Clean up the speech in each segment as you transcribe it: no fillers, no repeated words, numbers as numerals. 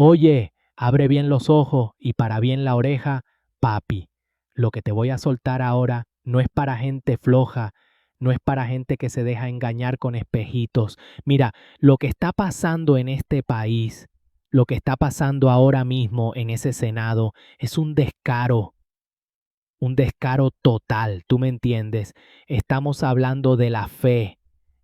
Oye, abre bien los ojos y para bien la oreja, papi. Lo que te voy a soltar ahora no es para gente floja, no es para gente que se deja engañar con espejitos. Mira, lo que está pasando en este país, lo que está pasando ahora mismo en ese Senado, es un descaro total, ¿tú me entiendes? Estamos hablando de la fe,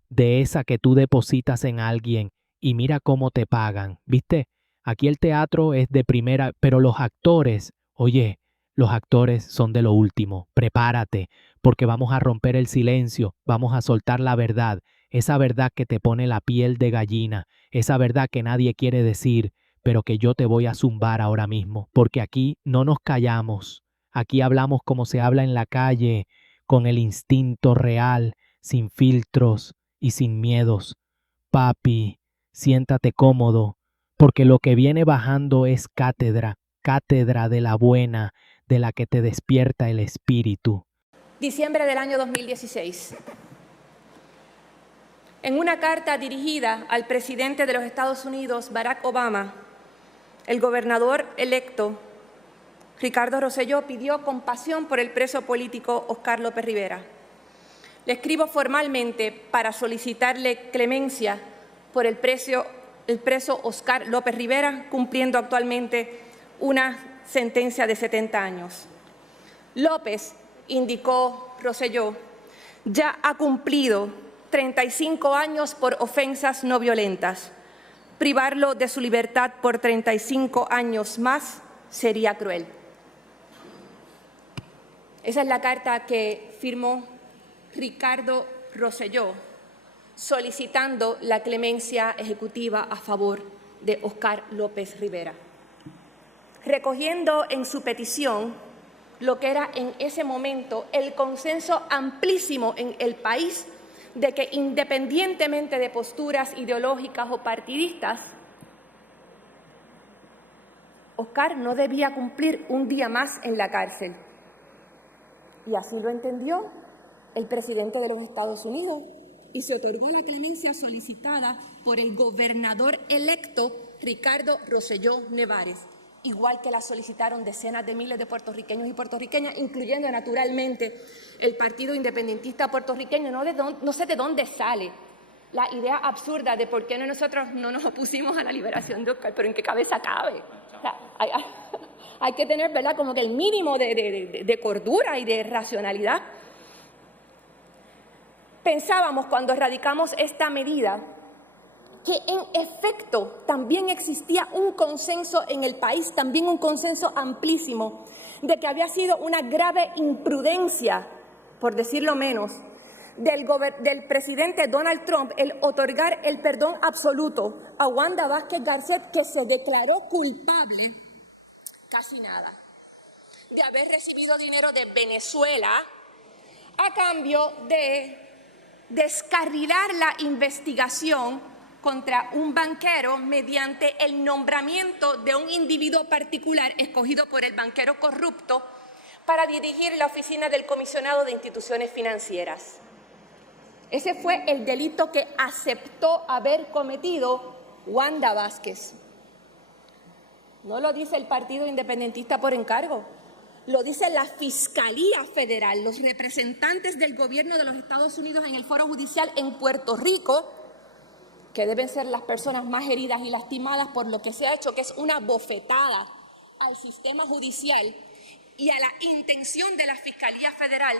de esa que tú depositas en alguien y mira cómo te pagan, ¿viste? Aquí el teatro es de primera, pero los actores, oye, los actores son de lo último. Prepárate, porque vamos a romper el silencio, vamos a soltar la verdad, esa verdad que te pone la piel de gallina, esa verdad que nadie quiere decir, pero que yo te voy a zumbar ahora mismo, porque aquí no nos callamos, aquí hablamos como se habla en la calle, con el instinto real, sin filtros y sin miedos. Papi, siéntate cómodo, porque lo que viene bajando es cátedra, cátedra de la buena, de la que te despierta el espíritu. Diciembre del año 2016. En una carta dirigida al presidente de los Estados Unidos, Barack Obama, el gobernador electo, Ricardo Rosselló, pidió compasión por el preso político Óscar López Rivera. Le escribo formalmente para solicitarle clemencia por el preso Óscar López Rivera, cumpliendo actualmente una sentencia de 70 años. López, indicó Rosselló, ya ha cumplido 35 años por ofensas no violentas. Privarlo de su libertad por 35 años más sería cruel. Esa es la carta que firmó Ricardo Rosselló solicitando la clemencia ejecutiva a favor de Óscar López Rivera, recogiendo en su petición lo que era en ese momento el consenso amplísimo en el país de que, independientemente de posturas ideológicas o partidistas, Óscar no debía cumplir un día más en la cárcel. Y así lo entendió el presidente de los Estados Unidos y se otorgó la clemencia solicitada por el gobernador electo Ricardo Rosselló Nevares, igual que la solicitaron decenas de miles de puertorriqueños y puertorriqueñas, incluyendo naturalmente el Partido Independentista Puertorriqueño. No sé de dónde sale la idea absurda de por qué nosotros no nos opusimos a la liberación de Óscar, pero ¿en qué cabeza cabe? O sea, hay que tener, ¿verdad?, como que el mínimo de cordura y de racionalidad. Pensábamos cuando erradicamos esta medida que en efecto también existía un consenso en el país, también un consenso amplísimo, de que había sido una grave imprudencia, por decirlo menos, del presidente Donald Trump el otorgar el perdón absoluto a Wanda Vázquez Garcet, que se declaró culpable casi nada de haber recibido dinero de Venezuela a cambio de descarrilar la investigación contra un banquero mediante el nombramiento de un individuo particular escogido por el banquero corrupto para dirigir la oficina del comisionado de instituciones financieras. Ese fue el delito que aceptó haber cometido Wanda Vázquez. No lo dice el Partido Independentista por encargo, lo dice la Fiscalía Federal, los representantes del gobierno de los Estados Unidos en el Foro Judicial en Puerto Rico, que deben ser las personas más heridas y lastimadas por lo que se ha hecho, que es una bofetada al sistema judicial y a la intención de la Fiscalía Federal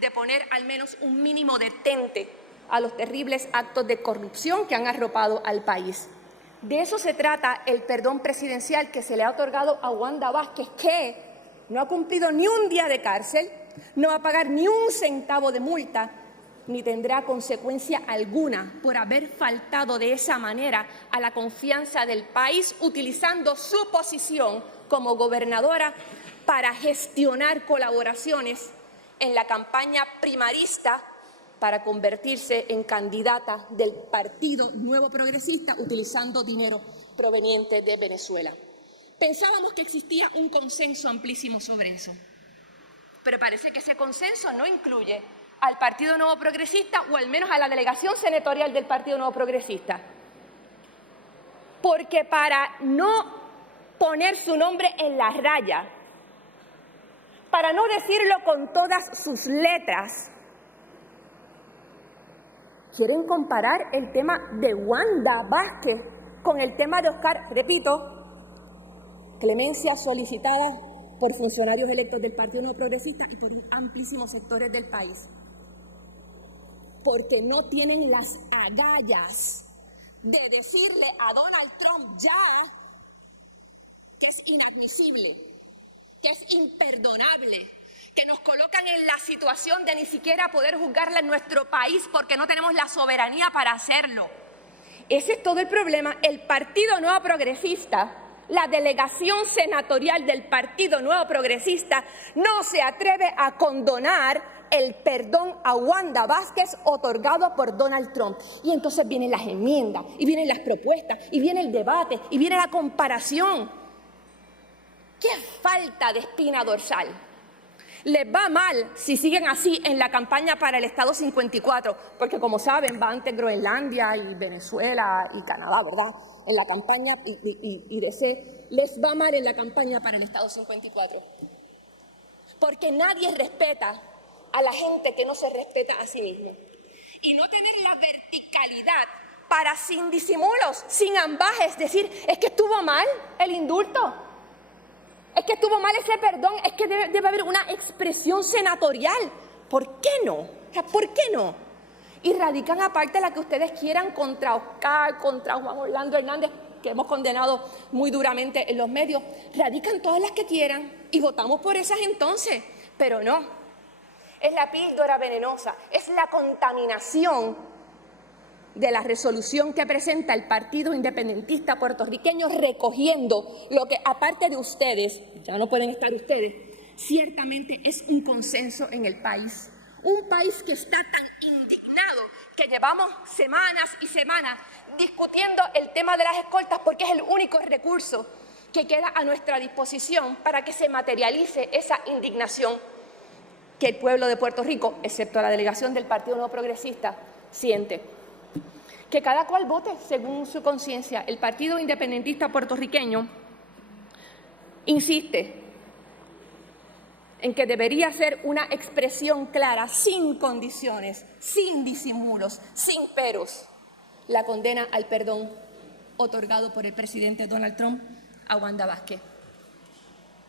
de poner al menos un mínimo de tinte a los terribles actos de corrupción que han arropado al país. De eso se trata el perdón presidencial que se le ha otorgado a Wanda Vázquez, que no ha cumplido ni un día de cárcel, no va a pagar ni un centavo de multa, ni tendrá consecuencia alguna por haber faltado de esa manera a la confianza del país, utilizando su posición como gobernadora para gestionar colaboraciones en la campaña primarista para convertirse en candidata del Partido Nuevo Progresista utilizando dinero proveniente de Venezuela. Pensábamos que existía un consenso amplísimo sobre eso, pero parece que ese consenso no incluye al Partido Nuevo Progresista o al menos a la delegación senatorial del Partido Nuevo Progresista. Porque para no poner su nombre en la raya. Para no decirlo con todas sus letras, quieren comparar el tema de Wanda Vázquez con el tema de Oscar, repito, clemencia solicitada por funcionarios electos del Partido Nuevo Progresista y por amplísimos sectores del país. Porque no tienen las agallas de decirle a Donald Trump ya que es inadmisible, que es imperdonable, que nos colocan en la situación de ni siquiera poder juzgarla en nuestro país porque no tenemos la soberanía para hacerlo. Ese es todo el problema. El Partido Nuevo Progresista, la delegación senatorial del Partido Nuevo Progresista, no se atreve a condonar el perdón a Wanda Vázquez otorgado por Donald Trump. Y entonces vienen las enmiendas, y vienen las propuestas, y viene el debate, y viene la comparación. ¡Qué falta de espina dorsal! Les va mal si siguen así en la campaña para el Estado 54, porque como saben, va ante Groenlandia y Venezuela y Canadá, ¿verdad? En la campaña y les va mal en la campaña para el Estado 54. Porque nadie respeta a la gente que no se respeta a sí mismo. Y no tener la verticalidad para sin disimulos, sin ambajes, decir, es que estuvo mal el indulto. Es que estuvo mal ese perdón, es que debe haber una expresión senatorial. ¿Por qué no? O sea, ¿por qué no? Y radican aparte la que ustedes quieran contra Oscar, contra Juan Orlando Hernández, que hemos condenado muy duramente en los medios. Radican todas las que quieran y votamos por esas entonces. Pero no. Es la píldora venenosa, es la contaminación de la resolución que presenta el Partido Independentista Puertorriqueño, recogiendo lo que, aparte de ustedes, ya no pueden estar ustedes, ciertamente es un consenso en el país. Un país que está tan indignado que llevamos semanas y semanas discutiendo el tema de las escoltas porque es el único recurso que queda a nuestra disposición para que se materialice esa indignación que el pueblo de Puerto Rico, excepto la delegación del Partido Nuevo Progresista, siente. Que cada cual vote según su conciencia. El Partido Independentista Puertorriqueño insiste en que debería ser una expresión clara, sin condiciones, sin disimulos, sin peros, la condena al perdón otorgado por el presidente Donald Trump a Wanda Vázquez.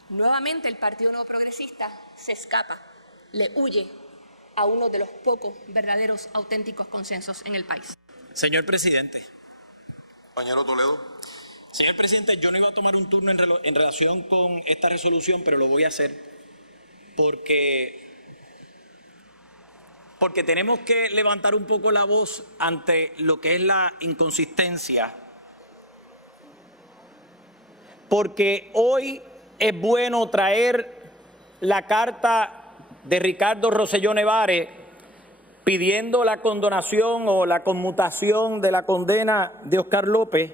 Nuevamente el Partido Nuevo Progresista se escapa, le huye a uno de los pocos verdaderos, auténticos consensos en el país. Señor presidente. Compañero Toledo. Señor presidente, yo no iba a tomar un turno en relación con esta resolución, pero lo voy a hacer porque tenemos que levantar un poco la voz ante lo que es la inconsistencia. Porque hoy es bueno traer la carta de Ricardo Rosselló Nevares pidiendo la condonación o la conmutación de la condena de Oscar López,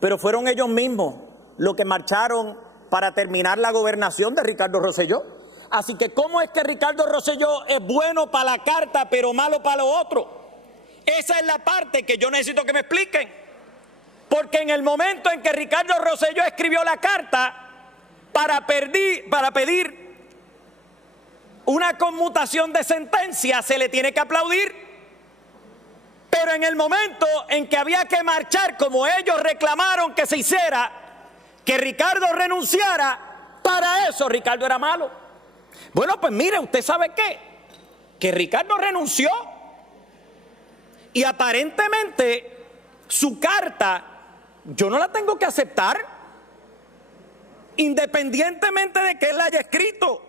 pero fueron ellos mismos los que marcharon para terminar la gobernación de Ricardo Rosselló. Así que ¿cómo es que Ricardo Rosselló es bueno para la carta pero malo para lo otro? Esa es la parte que yo necesito que me expliquen. Porque en el momento en que Ricardo Rosselló escribió la carta para pedir una conmutación de sentencia, se le tiene que aplaudir. Pero en el momento en que había que marchar, como ellos reclamaron que se hiciera, que Ricardo renunciara, para eso Ricardo era malo. Bueno, pues mire, ¿usted sabe qué? Que Ricardo renunció y aparentemente su carta yo no la tengo que aceptar, independientemente de que él la haya escrito.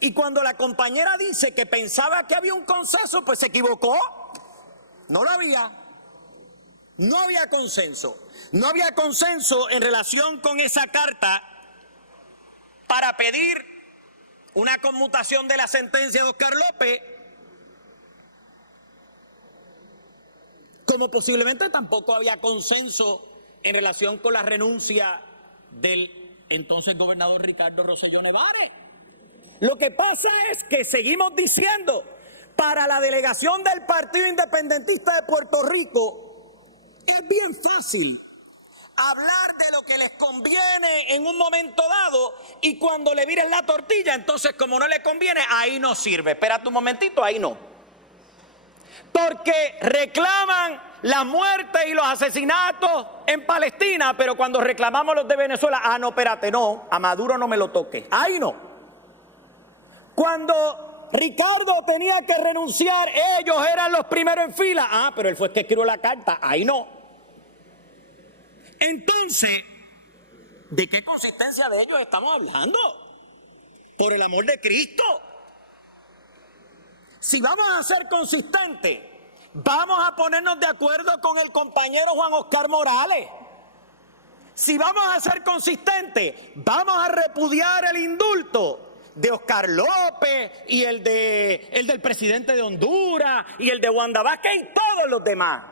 Y cuando la compañera dice que pensaba que había un consenso, pues se equivocó. No lo había. No había consenso. No había consenso en relación con esa carta para pedir una conmutación de la sentencia de Oscar López, como posiblemente tampoco había consenso en relación con la renuncia del entonces gobernador Ricardo Rosselló Nevares. Lo que pasa es que seguimos diciendo, para la delegación del Partido Independentista de Puerto Rico, es bien fácil hablar de lo que les conviene en un momento dado, y cuando le viren la tortilla, entonces como no le conviene, ahí no sirve. Espérate un momentito, ahí no. Porque reclaman la muerte y los asesinatos en Palestina, pero cuando reclamamos los de Venezuela, no, espérate, no, a Maduro no me lo toque. Ahí no. Cuando Ricardo tenía que renunciar, ellos eran los primeros en fila. Pero él fue el que escribió la carta. Ahí no. Entonces, ¿de qué consistencia de ellos estamos hablando? Por el amor de Cristo. Si vamos a ser consistentes, vamos a ponernos de acuerdo con el compañero Juan Oscar Morales. Si vamos a ser consistentes, vamos a repudiar el indulto de Oscar López y el del presidente de Honduras y el de Wanda Vázquez y todos los demás.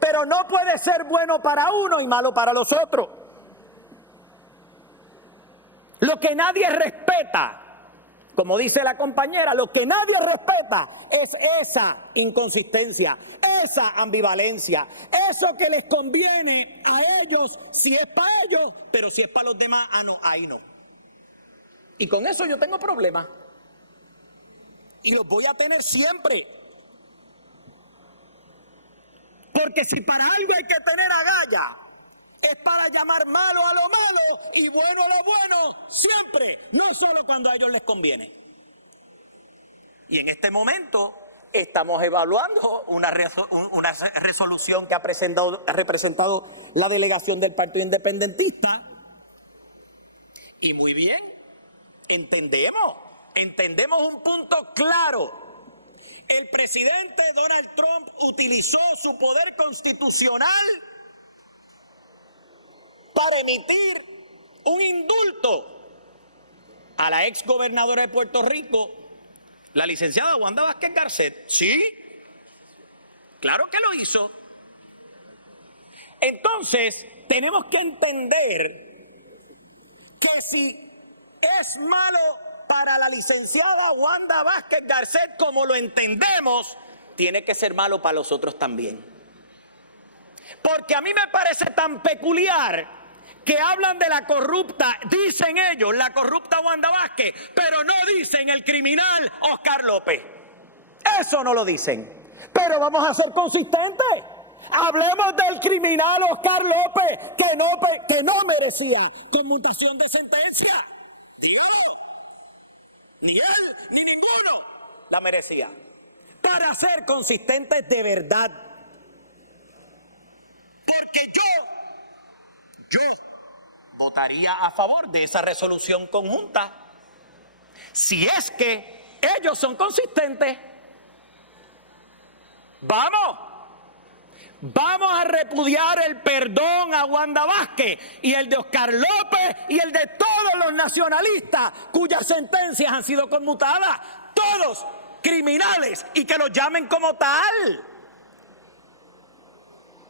Pero no puede ser bueno para uno y malo para los otros. Lo que nadie respeta, como dice la compañera, lo que nadie respeta es esa inconsistencia, esa ambivalencia, eso que les conviene a ellos, si es para ellos, pero si es para los demás, no, ahí no. Y con eso yo tengo problemas. Y los voy a tener siempre. Porque si para algo hay que tener agallas, es para llamar malo a lo malo y bueno a lo bueno, siempre, no solo cuando a ellos les conviene. Y en este momento estamos evaluando una resolución que ha representado la delegación del Partido Independentista. Y muy bien, entendemos un punto claro. El presidente Donald Trump utilizó su poder constitucional para emitir un indulto a la ex gobernadora de Puerto Rico, la licenciada Wanda Vázquez Garcet. Sí, claro que lo hizo. Entonces, tenemos que entender que si es malo para la licenciada Wanda Vázquez Garcet como lo entendemos, tiene que ser malo para los otros también. Porque a mí me parece tan peculiar que hablan de la corrupta, dicen ellos, la corrupta Wanda Vázquez, pero no dicen el criminal Oscar López. Eso no lo dicen. Pero vamos a ser consistentes. Hablemos del criminal Oscar López, que no merecía conmutación de sentencia. Dígalo. Ni él, ni ninguno la merecía. Para ser consistentes de verdad. Porque yo votaría a favor de esa resolución conjunta si es que ellos son consistentes. Vamos a repudiar el perdón a Wanda Vázquez y el de Oscar López y el de todos los nacionalistas cuyas sentencias han sido conmutadas, todos criminales, y que los llamen como tal,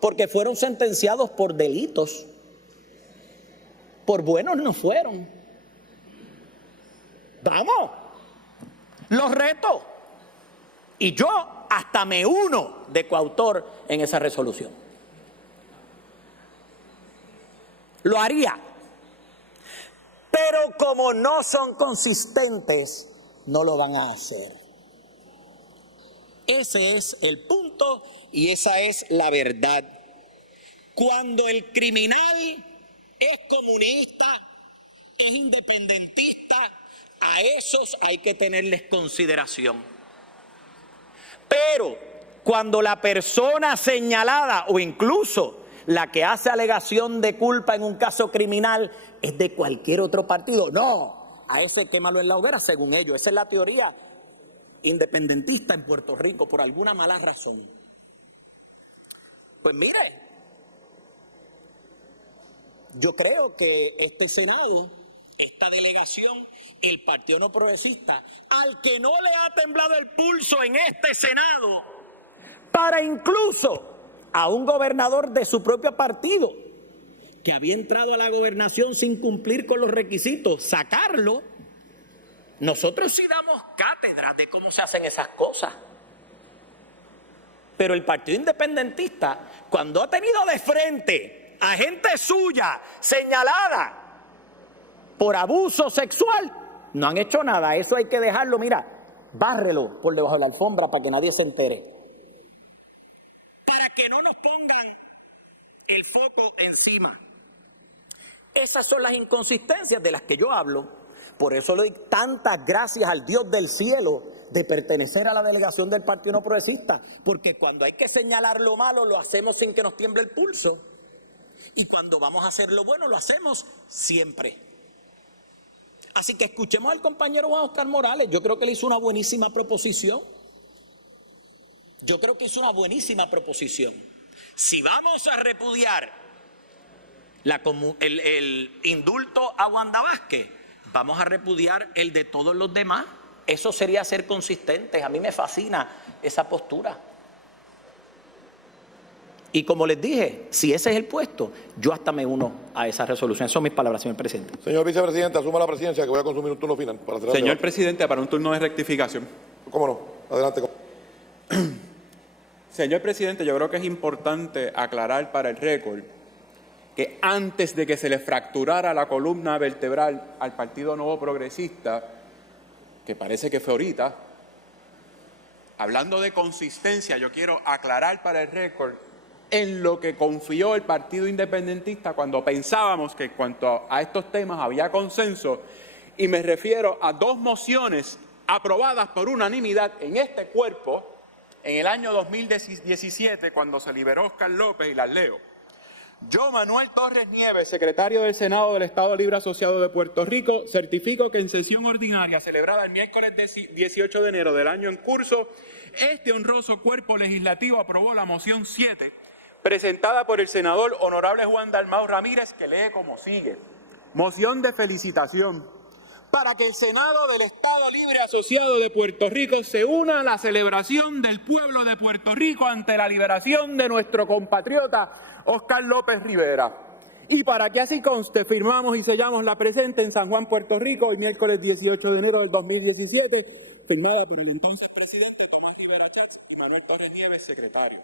porque fueron sentenciados por delitos. Por buenos no fueron. Vamos, los reto. Y yo hasta me uno de coautor en esa resolución. Lo haría. Pero como no son consistentes, no lo van a hacer. Ese es el punto y esa es la verdad. Cuando el criminal es comunista, es independentista, a esos hay que tenerles consideración. Pero cuando la persona señalada o incluso la que hace alegación de culpa en un caso criminal es de cualquier otro partido, no, a ese quémalo en la hoguera según ellos. Esa es la teoría independentista en Puerto Rico por alguna mala razón. Pues mire, yo creo que este Senado, esta delegación y el Partido No Progresista, al que no le ha temblado el pulso en este Senado, para incluso a un gobernador de su propio partido, que había entrado a la gobernación sin cumplir con los requisitos, sacarlo, nosotros sí damos cátedras de cómo se hacen esas cosas. Pero el Partido Independentista, cuando ha tenido de frente a gente suya señalada por abuso sexual, no han hecho nada. Eso hay que dejarlo, mira, bárrelo por debajo de la alfombra para que nadie se entere. Para que no nos pongan el foco encima. Esas son las inconsistencias de las que yo hablo. Por eso le doy tantas gracias al Dios del cielo de pertenecer a la delegación del Partido No Progresista. Porque cuando hay que señalar lo malo, lo hacemos sin que nos tiemble el pulso. Y cuando vamos a hacer lo bueno, lo hacemos siempre. Así que escuchemos al compañero Juan Oscar Morales. Yo creo que él hizo una buenísima proposición. Si vamos a repudiar el indulto a Wanda Vázquez, vamos a repudiar el de todos los demás. Eso sería ser consistentes. A mí me fascina esa postura. Y como les dije, si ese es el puesto, yo hasta me uno a esa resolución. Esas son mis palabras, señor presidente. Señor vicepresidente, asuma la presidencia que voy a consumir un turno final. Para Señor presidente, para un turno de rectificación. ¿Cómo no? Adelante. Señor presidente, yo creo que es importante aclarar para el récord que antes de que se le fracturara la columna vertebral al Partido Nuevo Progresista, que parece que fue ahorita, hablando de consistencia, yo quiero aclarar para el récord en lo que confió el Partido Independentista cuando pensábamos que en cuanto a estos temas había consenso, y me refiero a 2 mociones aprobadas por unanimidad en este cuerpo en el año 2017, cuando se liberó Óscar López, y las leo. Yo, Manuel Torres Nieves, secretario del Senado del Estado Libre Asociado de Puerto Rico, certifico que en sesión ordinaria celebrada el miércoles 18 de enero del año en curso, este honroso cuerpo legislativo aprobó la moción 7, presentada por el senador honorable Juan Dalmau Ramírez, que lee como sigue. Moción de felicitación para que el Senado del Estado Libre Asociado de Puerto Rico se una a la celebración del pueblo de Puerto Rico ante la liberación de nuestro compatriota Óscar López Rivera. Y para que así conste, firmamos y sellamos la presente en San Juan, Puerto Rico, el miércoles 18 de enero del 2017, firmada por el entonces presidente Tomás Rivera Chats y Manuel Torres Nieves, secretario.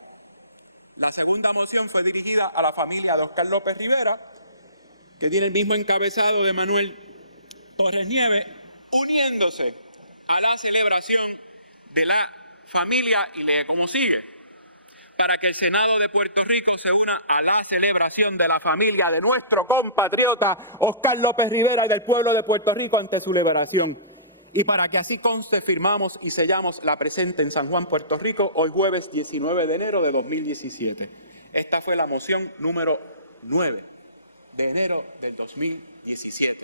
La segunda moción fue dirigida a la familia de Óscar López Rivera, que tiene el mismo encabezado de Manuel Torres Nieves, uniéndose a la celebración de la familia, y lee como sigue: para que el Senado de Puerto Rico se una a la celebración de la familia de nuestro compatriota Óscar López Rivera y del pueblo de Puerto Rico ante su liberación. Y para que así conste, firmamos y sellamos la presente en San Juan, Puerto Rico, hoy jueves 19 de enero de 2017. Esta fue la moción número 9 de enero del 2017.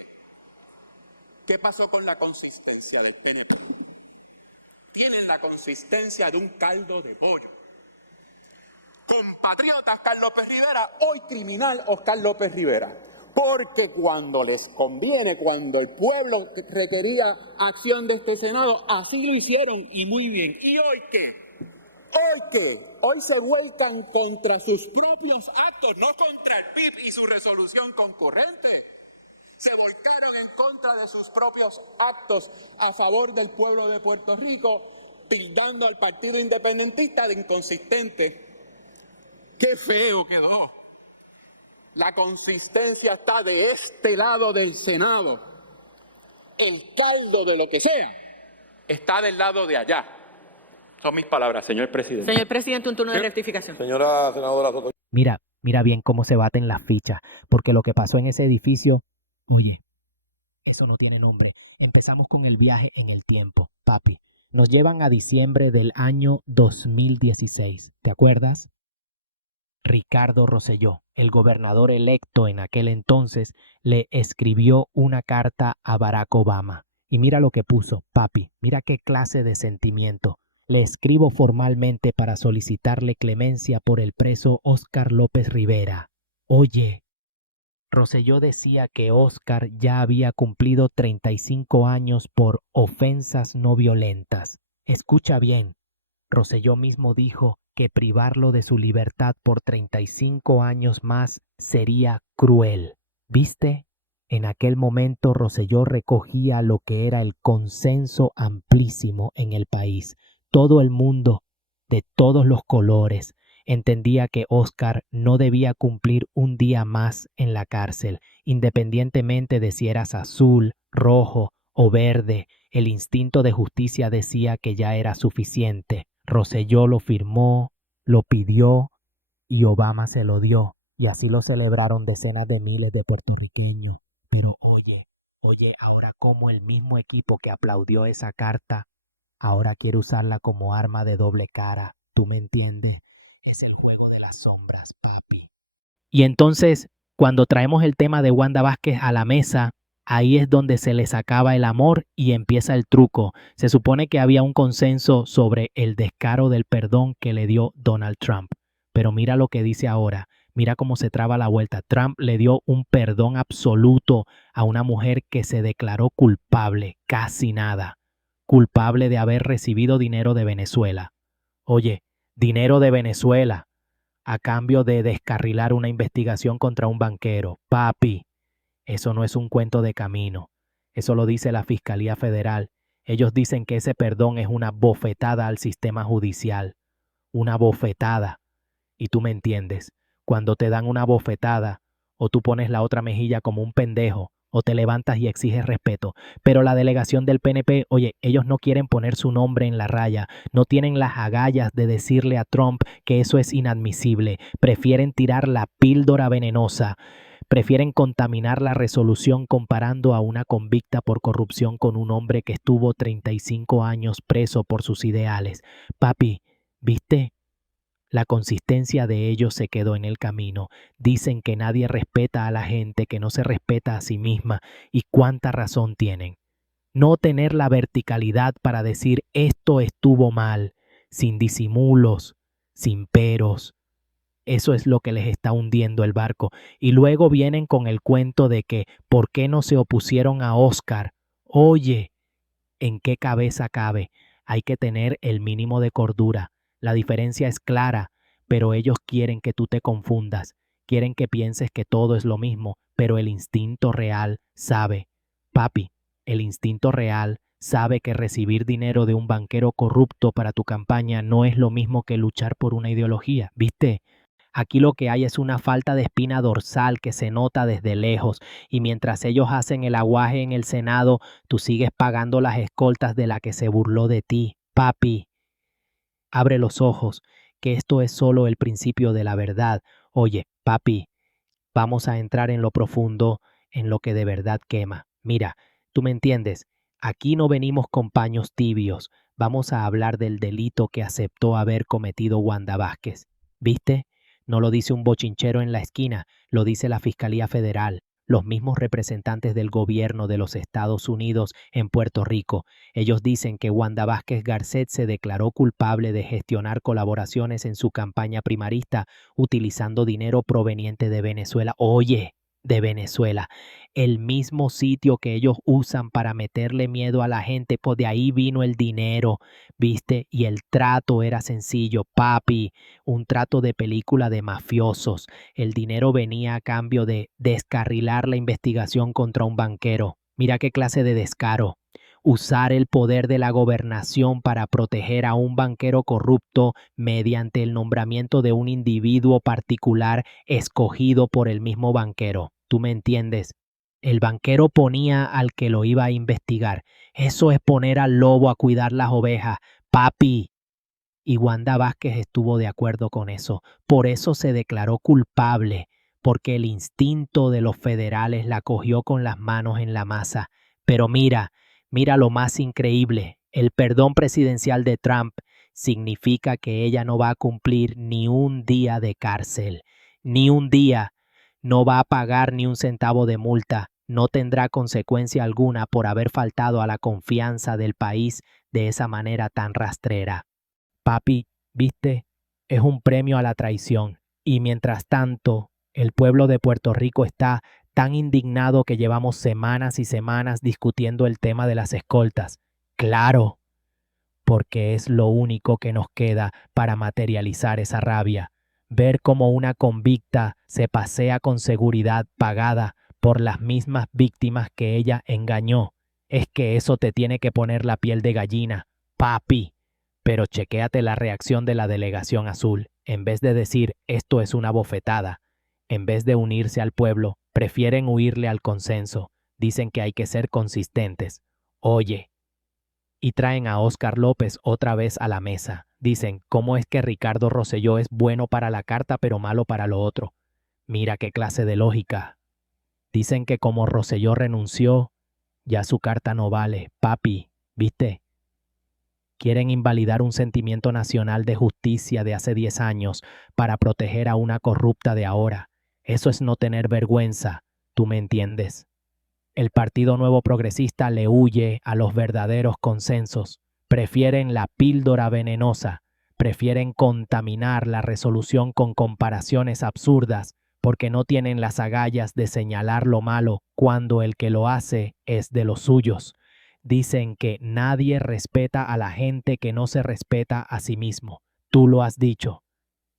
¿Qué pasó con la consistencia del PNP? Tienen la consistencia de un caldo de pollo. Compatriota Óscar López Rivera, hoy criminal Óscar López Rivera. Porque cuando les conviene, cuando el pueblo requería acción de este Senado, así lo hicieron y muy bien. ¿Y hoy qué? ¿Hoy qué? Hoy se vuelcan contra sus propios actos, no contra el PIB y su resolución concurrente. Se volcaron en contra de sus propios actos a favor del pueblo de Puerto Rico, tildando al Partido Independentista de inconsistente. ¡Qué feo quedó! La consistencia está de este lado del Senado. El caldo de lo que sea está del lado de allá. Son mis palabras, señor presidente. Señor presidente, un turno de rectificación. Señora senadora Soto. Mira bien cómo se baten las fichas, porque lo que pasó en ese edificio, oye, eso no tiene nombre. Empezamos con el viaje en el tiempo, papi. Nos llevan a diciembre del año 2016, ¿te acuerdas? Ricardo Rosselló, el gobernador electo en aquel entonces, le escribió una carta a Barack Obama. Y mira lo que puso, papi, mira qué clase de sentimiento. Le escribo formalmente para solicitarle clemencia por el preso Óscar López Rivera. Oye, Rosselló decía que Óscar ya había cumplido 35 años por ofensas no violentas. Escucha bien, Rosselló mismo dijo que privarlo de su libertad por 35 años más sería cruel. ¿Viste? En aquel momento Rosselló recogía lo que era el consenso amplísimo en el país. Todo el mundo, de todos los colores, Entendía que Oscar no debía cumplir un día más en la cárcel, independientemente de si eras azul, rojo o verde. El instinto de justicia decía que ya era suficiente. Rosselló lo firmó, lo pidió y Obama se lo dio. Y así lo celebraron decenas de miles de puertorriqueños. Pero oye, ahora como el mismo equipo que aplaudió esa carta, ahora quiere usarla como arma de doble cara. ¿Tú me entiendes? Es el juego de las sombras, papi. Y entonces, cuando traemos el tema de Wanda Vázquez a la mesa, ahí es donde se les acaba el amor y empieza el truco. Se supone que había un consenso sobre el descaro del perdón que le dio Donald Trump. Pero mira lo que dice ahora. Mira cómo se traba la vuelta. Trump le dio un perdón absoluto a una mujer que se declaró culpable, casi nada. Culpable de haber recibido dinero de Venezuela. Oye, dinero de Venezuela a cambio de descarrilar una investigación contra un banquero. Papi, eso no es un cuento de camino. Eso lo dice la Fiscalía Federal. Ellos dicen que ese perdón es una bofetada al sistema judicial. Una bofetada. Y tú me entiendes. Cuando te dan una bofetada, o tú pones la otra mejilla como un pendejo, o te levantas y exiges respeto. Pero la delegación del PNP, oye, ellos no quieren poner su nombre en la raya, no tienen las agallas de decirle a Trump que eso es inadmisible, prefieren tirar la píldora venenosa, prefieren contaminar la resolución comparando a una convicta por corrupción con un hombre que estuvo 35 años preso por sus ideales. Papi, ¿viste? La consistencia de ellos se quedó en el camino. Dicen que nadie respeta a la gente que no se respeta a sí misma. ¿Y cuánta razón tienen? No tener la verticalidad para decir esto estuvo mal, sin disimulos, sin peros. Eso es lo que les está hundiendo el barco. Y luego vienen con el cuento de que ¿por qué no se opusieron a Oscar? Oye, ¿en qué cabeza cabe? Hay que tener el mínimo de cordura. La diferencia es clara, pero ellos quieren que tú te confundas, quieren que pienses que todo es lo mismo, pero el instinto real sabe. Papi, el instinto real sabe que recibir dinero de un banquero corrupto para tu campaña no es lo mismo que luchar por una ideología, ¿viste? Aquí lo que hay es una falta de espina dorsal que se nota desde lejos y mientras ellos hacen el aguaje en el Senado, tú sigues pagando las escoltas de la que se burló de ti. Papi, abre los ojos, que esto es solo el principio de la verdad. Oye, papi, vamos a entrar en lo profundo, en lo que de verdad quema. Mira, tú me entiendes, aquí no venimos con paños tibios, vamos a hablar del delito que aceptó haber cometido Wanda Vázquez. ¿Viste? No lo dice un bochinchero en la esquina, lo dice la Fiscalía Federal, los mismos representantes del gobierno de los Estados Unidos en Puerto Rico. Ellos dicen que Wanda Vázquez Garcet se declaró culpable de gestionar colaboraciones en su campaña primarista utilizando dinero proveniente de Venezuela. Oye, de Venezuela, el mismo sitio que ellos usan para meterle miedo a la gente, pues de ahí vino el dinero, ¿viste? Y el trato era sencillo, papi, un trato de película de mafiosos. El dinero venía a cambio de descarrilar la investigación contra un banquero. Mira qué clase de descaro. Usar el poder de la gobernación para proteger a un banquero corrupto mediante el nombramiento de un individuo particular escogido por el mismo banquero. ¿Tú me entiendes? El banquero ponía al que lo iba a investigar. Eso es poner al lobo a cuidar las ovejas. Papi. Y Wanda Vázquez estuvo de acuerdo con eso. Por eso se declaró culpable, porque el instinto de los federales la cogió con las manos en la masa. Pero mira lo más increíble. El perdón presidencial de Trump significa que ella no va a cumplir ni un día de cárcel. Ni un día. No va a pagar ni un centavo de multa. No tendrá consecuencia alguna por haber faltado a la confianza del país de esa manera tan rastrera. Papi, ¿viste? Es un premio a la traición. Y mientras tanto, el pueblo de Puerto Rico está tan indignado que llevamos semanas y semanas discutiendo el tema de las escoltas. Claro, porque es lo único que nos queda para materializar esa rabia. Ver cómo una convicta se pasea con seguridad pagada por las mismas víctimas que ella engañó. Es que eso te tiene que poner la piel de gallina, papi. Pero chequéate la reacción de la delegación azul. en vez de decir esto es una bofetada, en vez de unirse al pueblo, prefieren huirle al consenso. Dicen que hay que ser consistentes. Oye, y traen a Óscar López otra vez a la mesa. Dicen, ¿cómo es que Ricardo Rosselló es bueno para la carta pero malo para lo otro? Mira qué clase de lógica. Dicen que como Rosselló renunció, ya su carta no vale. Papi, ¿viste? Quieren invalidar un sentimiento nacional de justicia de hace 10 años para proteger a una corrupta de ahora. Eso es no tener vergüenza, ¿tú me entiendes? El Partido Nuevo Progresista le huye a los verdaderos consensos. Prefieren la píldora venenosa, prefieren contaminar la resolución con comparaciones absurdas porque no tienen las agallas de señalar lo malo cuando el que lo hace es de los suyos. Dicen que nadie respeta a la gente que no se respeta a sí mismo. Tú lo has dicho.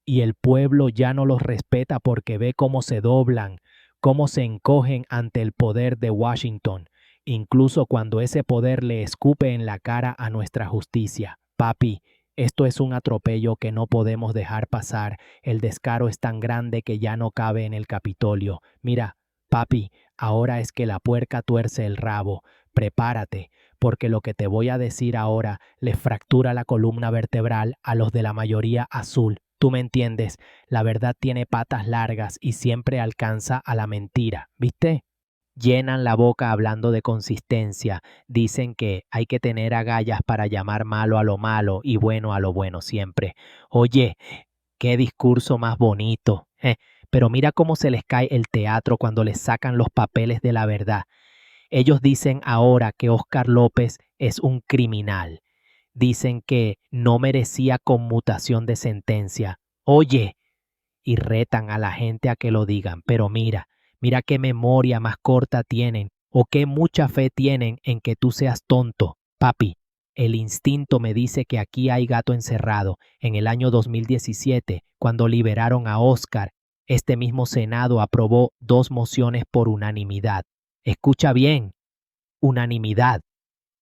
Y el pueblo ya no los respeta porque ve cómo se doblan, cómo se encogen ante el poder de Washington, incluso cuando ese poder le escupe en la cara a nuestra justicia. Papi, esto es un atropello que no podemos dejar pasar. El descaro es tan grande que ya no cabe en el Capitolio. Mira, papi, ahora es que la puerca tuerce el rabo. Prepárate, porque lo que te voy a decir ahora le fractura la columna vertebral a los de la mayoría azul. Tú me entiendes, la verdad tiene patas largas y siempre alcanza a la mentira, ¿viste? Llenan la boca hablando de consistencia, dicen que hay que tener agallas para llamar malo a lo malo y bueno a lo bueno siempre. Oye, qué discurso más bonito. Pero mira cómo se les cae el teatro cuando les sacan los papeles de la verdad. Ellos dicen ahora que Óscar López es un criminal. Dicen que no merecía conmutación de sentencia. Oye, y retan a la gente a que lo digan. Pero mira qué memoria más corta tienen o qué mucha fe tienen en que tú seas tonto. Papi, el instinto me dice que aquí hay gato encerrado. En el año 2017, cuando liberaron a Óscar, este mismo Senado aprobó 2 mociones por unanimidad. Escucha bien, unanimidad.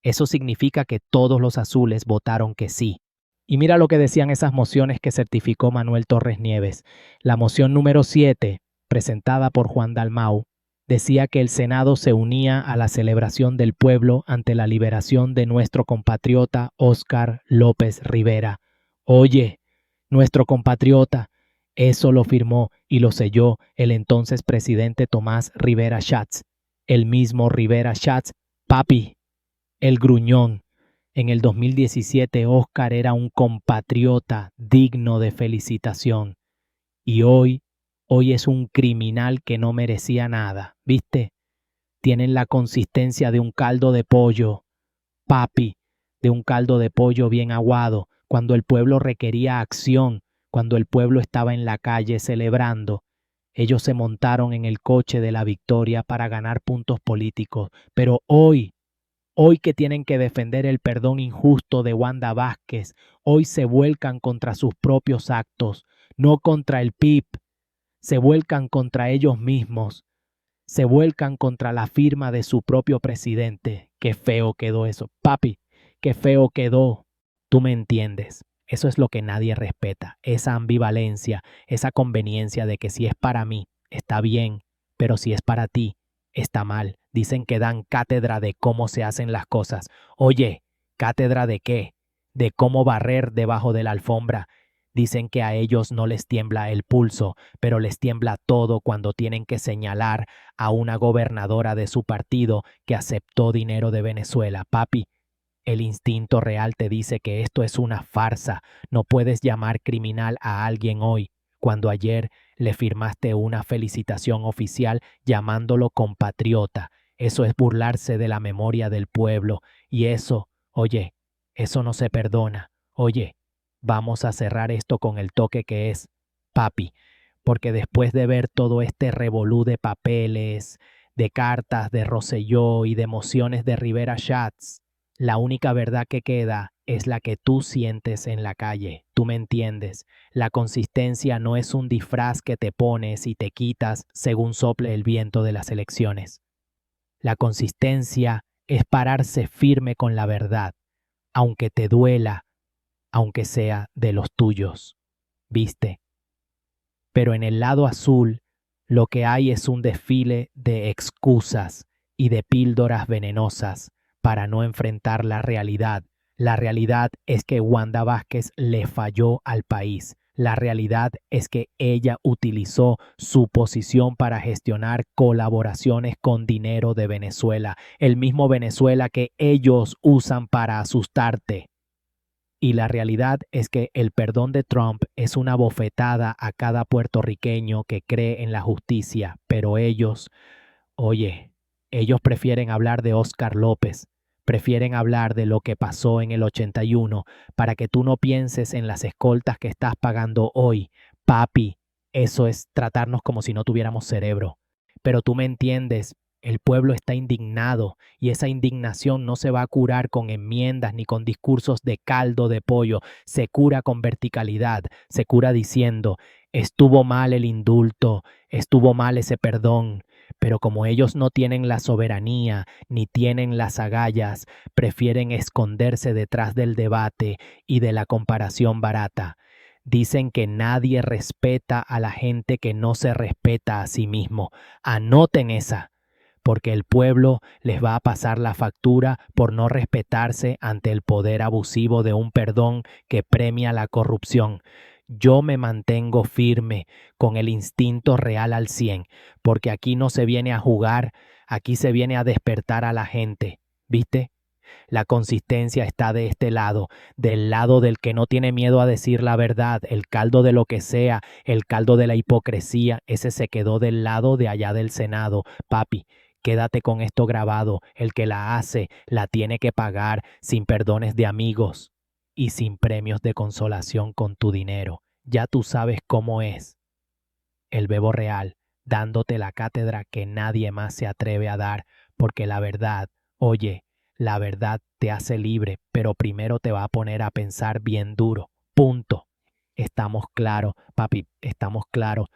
Eso significa que todos los azules votaron que sí. Y mira lo que decían esas mociones que certificó Manuel Torres Nieves. La moción número 7, presentada por Juan Dalmau, decía que el Senado se unía a la celebración del pueblo ante la liberación de nuestro compatriota Óscar López Rivera. Oye, nuestro compatriota, eso lo firmó y lo selló el entonces presidente Tomás Rivera Schatz. El mismo Rivera Schatz, papi, el gruñón. En el 2017 Óscar era un compatriota digno de felicitación. Y hoy es un criminal que no merecía nada, ¿viste? Tienen la consistencia de un caldo de pollo, papi, de un caldo de pollo bien aguado, cuando el pueblo requería acción, cuando el pueblo estaba en la calle celebrando. Ellos se montaron en el coche de la victoria para ganar puntos políticos, pero hoy que tienen que defender el perdón injusto de Wanda Vázquez, hoy se vuelcan contra sus propios actos, no contra el PIB, se vuelcan contra ellos mismos, se vuelcan contra la firma de su propio presidente. Qué feo quedó eso, papi, qué feo quedó. Tú me entiendes. Eso es lo que nadie respeta, esa ambivalencia, esa conveniencia de que si es para mí, está bien, pero si es para ti, está mal. Dicen que dan cátedra de cómo se hacen las cosas. Oye, ¿cátedra de qué? De cómo barrer debajo de la alfombra. Dicen que a ellos no les tiembla el pulso, pero les tiembla todo cuando tienen que señalar a una gobernadora de su partido que aceptó dinero de Venezuela. Papi, el instinto real te dice que esto es una farsa. No puedes llamar criminal a alguien hoy, cuando ayer le firmaste una felicitación oficial llamándolo compatriota. Eso es burlarse de la memoria del pueblo. Y eso, oye, eso no se perdona. Oye, vamos a cerrar esto con el toque que es, papi, porque después de ver todo este revolú de papeles, de cartas de Rosselló y de mociones de Rivera Schatz, la única verdad que queda es la que tú sientes en la calle. Tú me entiendes. La consistencia no es un disfraz que te pones y te quitas según sople el viento de las elecciones. La consistencia es pararse firme con la verdad, aunque te duela, aunque sea de los tuyos. ¿viste? Pero en el lado azul, lo que hay es un desfile de excusas y de píldoras venenosas para no enfrentar la realidad. La realidad es que Wanda Vázquez le falló al país. La realidad es que ella utilizó su posición para gestionar colaboraciones con dinero de Venezuela, el mismo Venezuela que ellos usan para asustarte. Y la realidad es que el perdón de Trump es una bofetada a cada puertorriqueño que cree en la justicia, pero ellos, oye, ellos prefieren hablar de Oscar López, prefieren hablar de lo que pasó en el 81 para que tú no pienses en las escoltas que estás pagando hoy. Papi, eso es tratarnos como si no tuviéramos cerebro. Pero tú me entiendes, el pueblo está indignado y esa indignación no se va a curar con enmiendas ni con discursos de caldo de pollo, se cura con verticalidad, se cura diciendo, estuvo mal el indulto, estuvo mal ese perdón, pero como ellos no tienen la soberanía ni tienen las agallas, prefieren esconderse detrás del debate y de la comparación barata. Dicen que nadie respeta a la gente que no se respeta a sí mismo. Anoten esa, porque el pueblo les va a pasar la factura por no respetarse ante el poder abusivo de un perdón que premia la corrupción. Yo me mantengo firme con el instinto real al 100, porque aquí no se viene a jugar, aquí se viene a despertar a la gente, ¿viste? La consistencia está de este lado, del lado del que no tiene miedo a decir la verdad, el caldo de lo que sea, el caldo de la hipocresía, ese se quedó del lado de allá del Senado. Papi, quédate con esto grabado, el que la hace la tiene que pagar sin perdones de amigos y sin premios de consolación con tu dinero. Ya tú sabes cómo es el Bebo Real, dándote la cátedra que nadie más se atreve a dar, porque la verdad, oye, la verdad te hace libre, pero primero te va a poner a pensar bien duro. Punto. Estamos claros, papi, estamos claros.